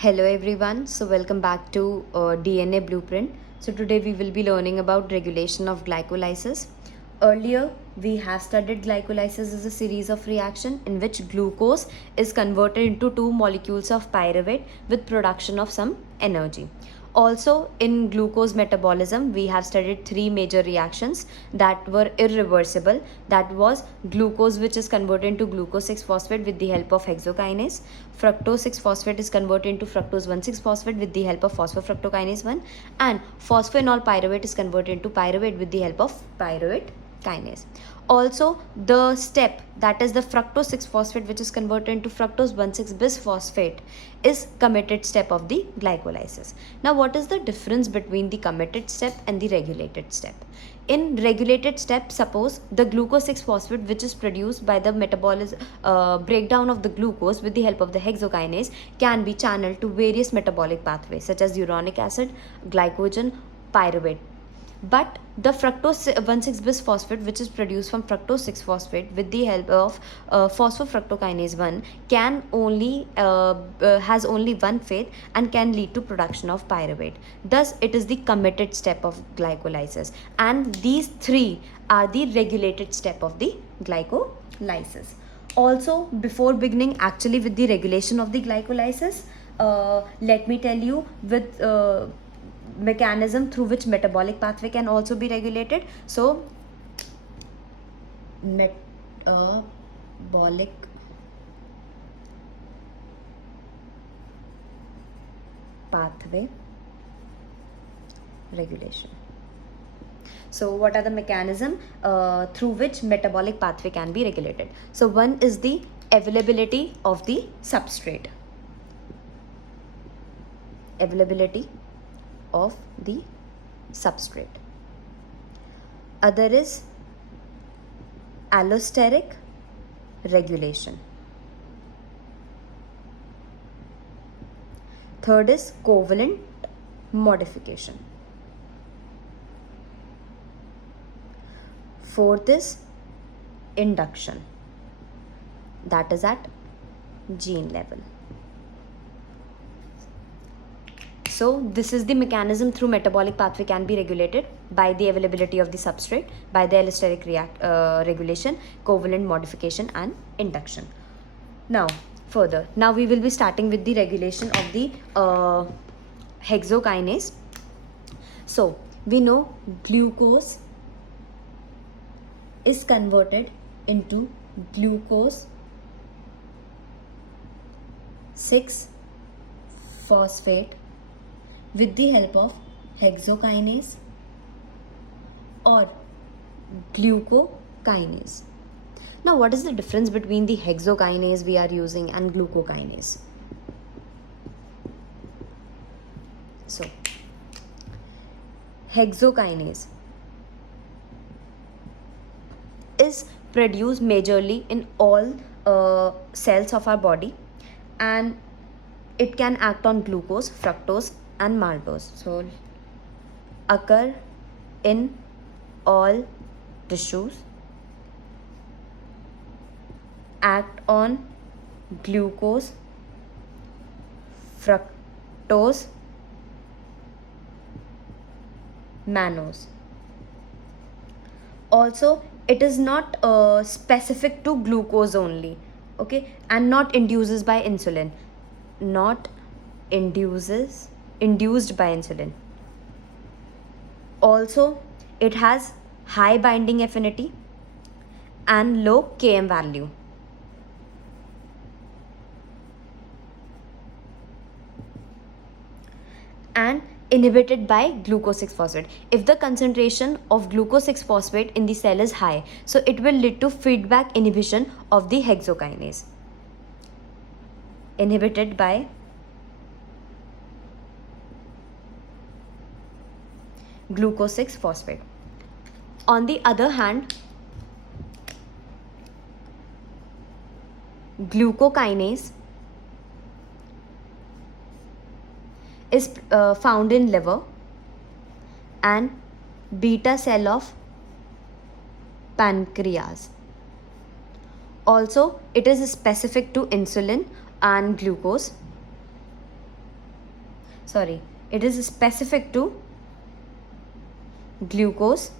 Hello everyone, so welcome back to DNA Blueprint. So today we will be learning about regulation of glycolysis. Earlier we have studied glycolysis as a series of reaction in which glucose is converted into two molecules of pyruvate with production of some energy. Also in glucose metabolism we have studied three major reactions that were irreversible. That was glucose, which is converted into glucose 6 phosphate with the help of hexokinase. Fructose 6 phosphate is converted into fructose 1 6 phosphate with the help of phosphofructokinase 1, and phosphoenol pyruvate is converted into pyruvate with the help of pyruvate kinase. Also, the step that is the fructose 6 phosphate, which is converted into fructose 1 6 bisphosphate, is committed step of the glycolysis. Now, what is the difference between the committed step and the regulated step? In regulated step, suppose the glucose 6 phosphate, which is produced by the metabolism breakdown of the glucose with the help of the hexokinase, can be channeled to various metabolic pathways such as uronic acid, glycogen, pyruvate. But the fructose 1 6 bisphosphate, which is produced from fructose 6 phosphate with the help of phosphofructokinase 1, can only has only one phase and can lead to production of pyruvate. Thus it is the committed step of glycolysis, and these three are the regulated step of the glycolysis. Also, before beginning actually with the regulation of the glycolysis, let me tell you with mechanism through which metabolic pathway can also be regulated. So metabolic pathway regulation. So what are the mechanism through which metabolic pathway can be regulated? So one is the availability of the substrate. Availability of the substrate. Other is allosteric regulation. Third is covalent modification. Fourth is induction, that is at gene level. So this is the mechanism through metabolic pathway can be regulated by the availability of the substrate, by the allosteric regulation, covalent modification and induction. Now further, now we will be starting with the regulation of the hexokinase. So we know glucose is converted into glucose 6 phosphate with the help of hexokinase or glucokinase. Now, what is the difference between the hexokinase we are using and glucokinase? So, hexokinase is produced majorly in all cells of our body, and it can act on glucose, fructose and maltose. So occur in all tissues, act on glucose, fructose, mannose. Also, it is not specific to glucose only, okay, and not induces by insulin, not induced by insulin. Also, it has high binding affinity and low Km value. And inhibited by glucose 6 phosphate. If the concentration of glucose 6 phosphate in the cell is high, so it will lead to feedback inhibition of the hexokinase. Inhibited by glucose 6 phosphate. On the other hand, glucokinase is found in liver and beta cell of pancreas. Also, it is specific to insulin and glucose. it is specific to glucose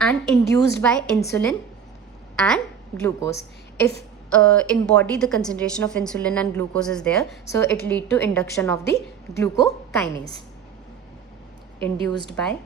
and induced by insulin and glucose. If in body the concentration of insulin and glucose is there, so it lead to induction of the glucokinase. Induced by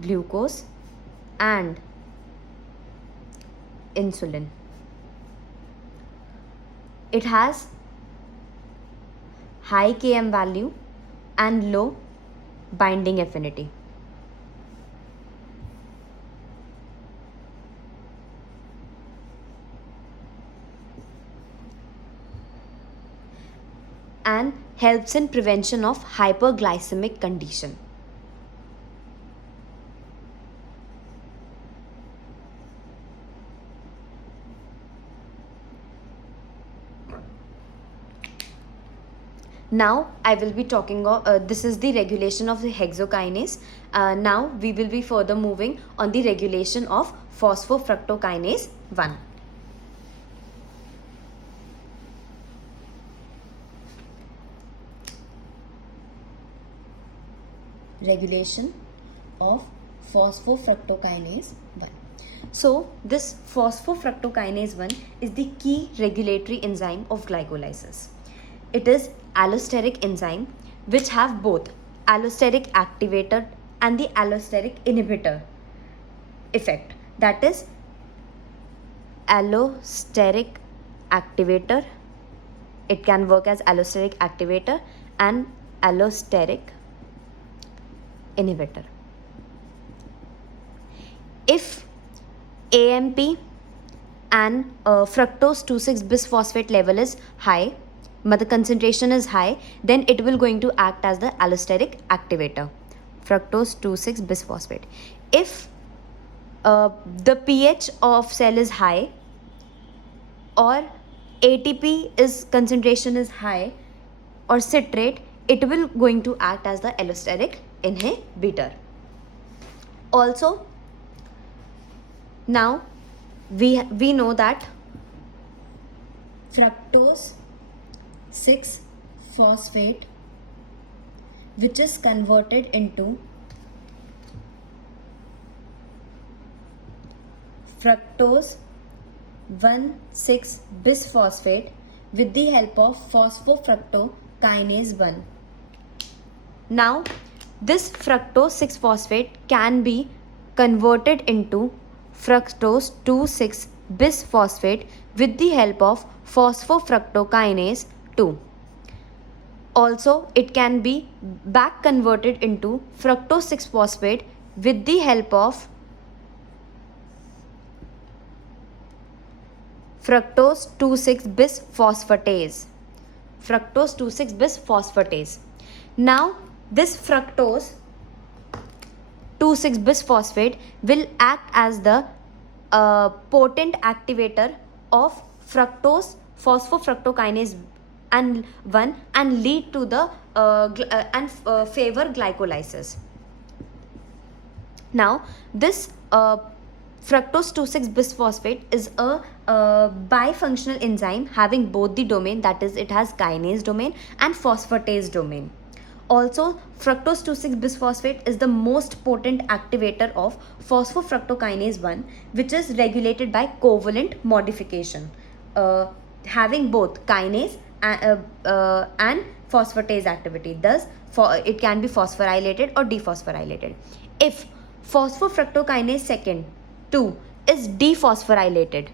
glucose and insulin. It has high Km value and low binding affinity. And helps in prevention of hyperglycemic condition. Now I will be talking of this is the regulation of the hexokinase. Now we will be further moving on the regulation of phosphofructokinase 1. Regulation of phosphofructokinase 1. So this phosphofructokinase 1 is the key regulatory enzyme of glycolysis. It is allosteric enzyme which have both allosteric activator and the allosteric inhibitor effect. That is allosteric activator. It can work as allosteric activator and allosteric inhibitor. If AMP and fructose 2,6 bisphosphate level is high, but the concentration is high, then it will going to act as the allosteric activator, fructose 2,6 bisphosphate. If the pH of cell is high or ATP is concentration is high or citrate, it will going to act as the allosteric inhibitor. Also, now we know that fructose 6 phosphate, which is converted into fructose 1,6 bisphosphate with the help of phosphofructokinase 1. Now this fructose 6 phosphate can be converted into fructose 2,6 bisphosphate with the help of phosphofructokinase 2. Also, it can be back converted into fructose 6 phosphate with the help of fructose 2,6 bisphosphatase. Fructose 2,6 bisphosphatase. Now, this fructose 2,6 bisphosphate will act as the potent activator of fructose phosphofructokinase and 1 and lead to the favor glycolysis. Now this fructose 2,6 bisphosphate is a bifunctional enzyme having both the domain, that is it has kinase domain and phosphatase domain. Also, fructose 2,6 bisphosphate is the most potent activator of phosphofructokinase 1, which is regulated by covalent modification, having both kinase and phosphatase activity. Thus, it can be phosphorylated or dephosphorylated. If phosphofructokinase 2 is dephosphorylated,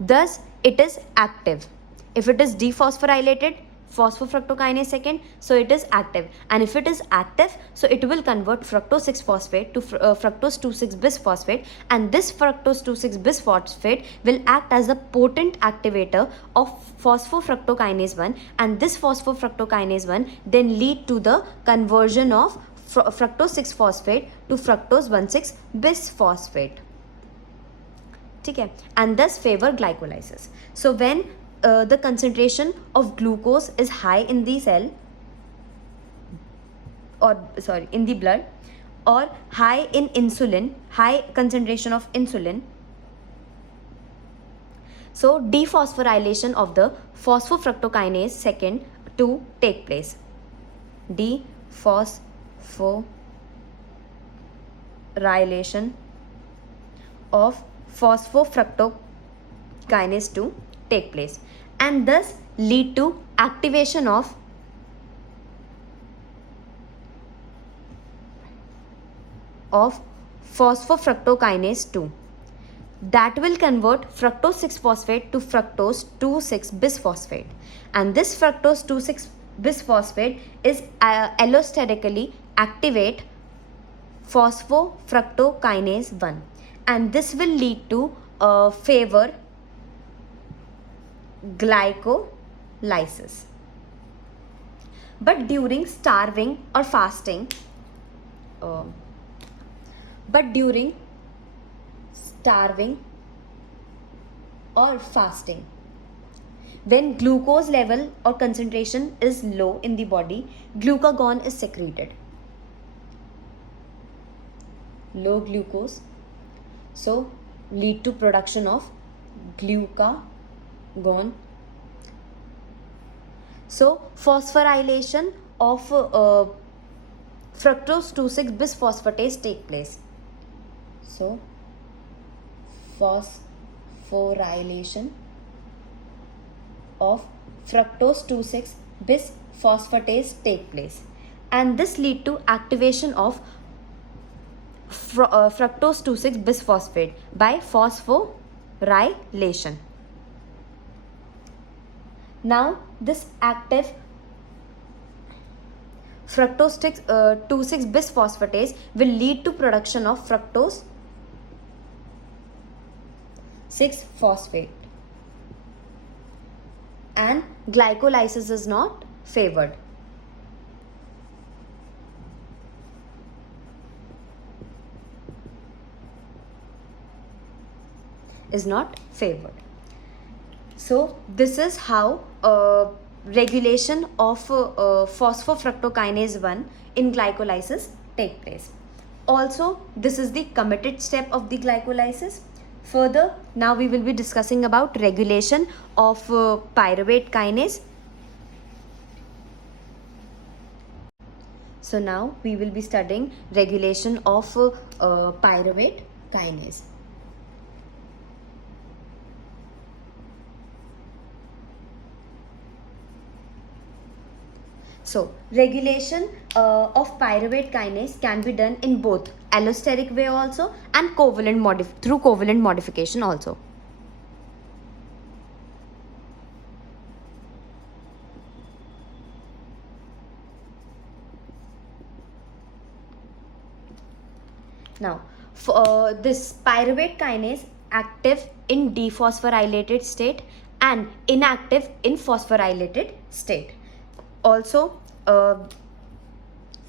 thus it is active. If it is dephosphorylated, phosphofructokinase 2, so it is active, and if it is active, so it will convert fructose 6 phosphate to fructose 2,6 bisphosphate, and this fructose 2,6 bisphosphate will act as a potent activator of phosphofructokinase 1, and this phosphofructokinase 1 then lead to the conversion of fructose 6 phosphate to fructose 1,6 bisphosphate. Okay, and thus favor glycolysis. So when the concentration of glucose is high in the cell, or in the blood, or high in insulin, high concentration of insulin, So dephosphorylation of the phosphofructokinase second to take place. Dephosphorylation of phosphofructokinase to take place, and thus lead to activation of phosphofructokinase 2 that will convert fructose 6-phosphate to fructose 2,6 bisphosphate, and this fructose 2,6 bisphosphate is allosterically activate phosphofructokinase 1, and this will lead to favor glycolysis. But during starving or fasting, when glucose level or concentration is low in the body, glucagon is secreted. Low glucose, so lead to production of glucagon. So phosphorylation of fructose 2,6 bisphosphatase take place. So phosphorylation of fructose 2,6 bisphosphatase take place, and this lead to activation of fructose 2,6 bisphosphate by phosphorylation. Now this active fructose 2,6 bisphosphatase will lead to production of fructose 6-phosphate, and glycolysis is not favored. So this is how regulation of phosphofructokinase 1 in glycolysis take place. Also, this is the committed step of the glycolysis. Further, now we will be discussing about regulation of pyruvate kinase. So now we will be studying regulation of pyruvate kinase. So regulation of pyruvate kinase can be done in both allosteric way also and through covalent modification also. Now this pyruvate kinase active in dephosphorylated state and inactive in phosphorylated state. Also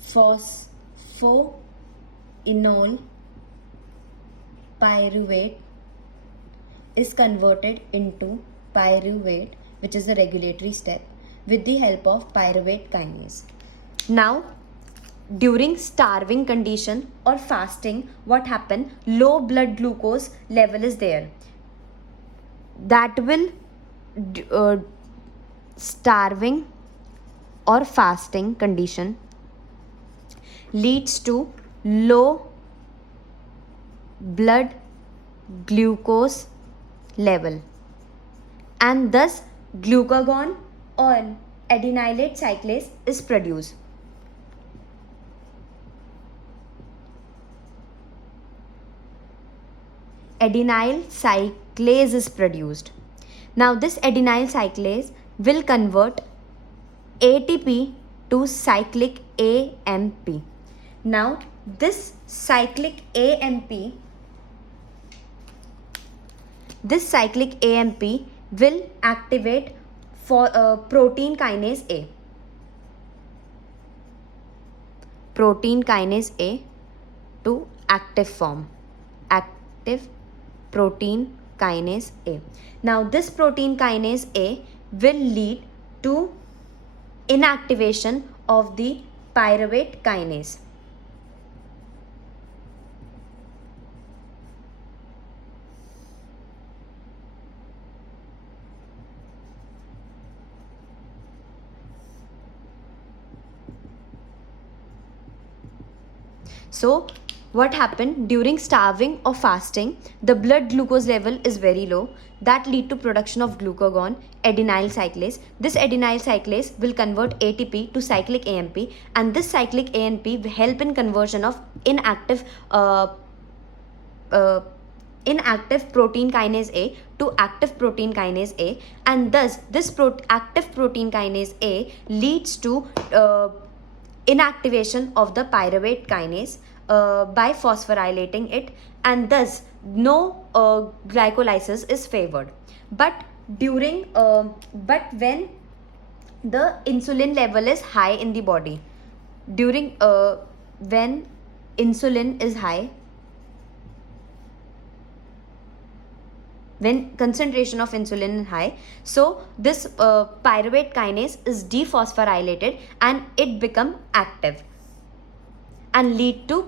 phosphoenol pyruvate is converted into pyruvate, which is a regulatory step, with the help of pyruvate kinase. Now during starving condition or fasting, what happen? Low blood glucose level is there. That will starving or fasting condition leads to low blood glucose level, and thus glucagon or adenylate cyclase is produced. Adenyl cyclase is produced. Now this adenyl cyclase will convert ATP to cyclic AMP. Now this cyclic AMP will activate for protein kinase A. Protein kinase A to active form. Active protein kinase A. Now this protein kinase A will lead to inactivation of the pyruvate kinase. So what happened during starving or fasting, the blood glucose level is very low. That lead to production of glucagon, adenyl cyclase. This adenyl cyclase will convert ATP to cyclic AMP, and this cyclic AMP will help in conversion of inactive protein kinase A to active protein kinase A, and thus this active protein kinase A leads to inactivation of the pyruvate kinase by phosphorylating it, and thus no glycolysis is favored. But when the insulin level is high in the body, when insulin is high, when concentration of insulin is high, so this pyruvate kinase is dephosphorylated and it become active and lead to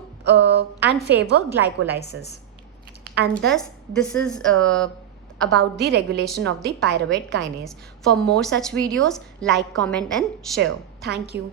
and favor glycolysis. And thus this is about the regulation of the pyruvate kinase. For more such videos, like, comment and share. Thank you.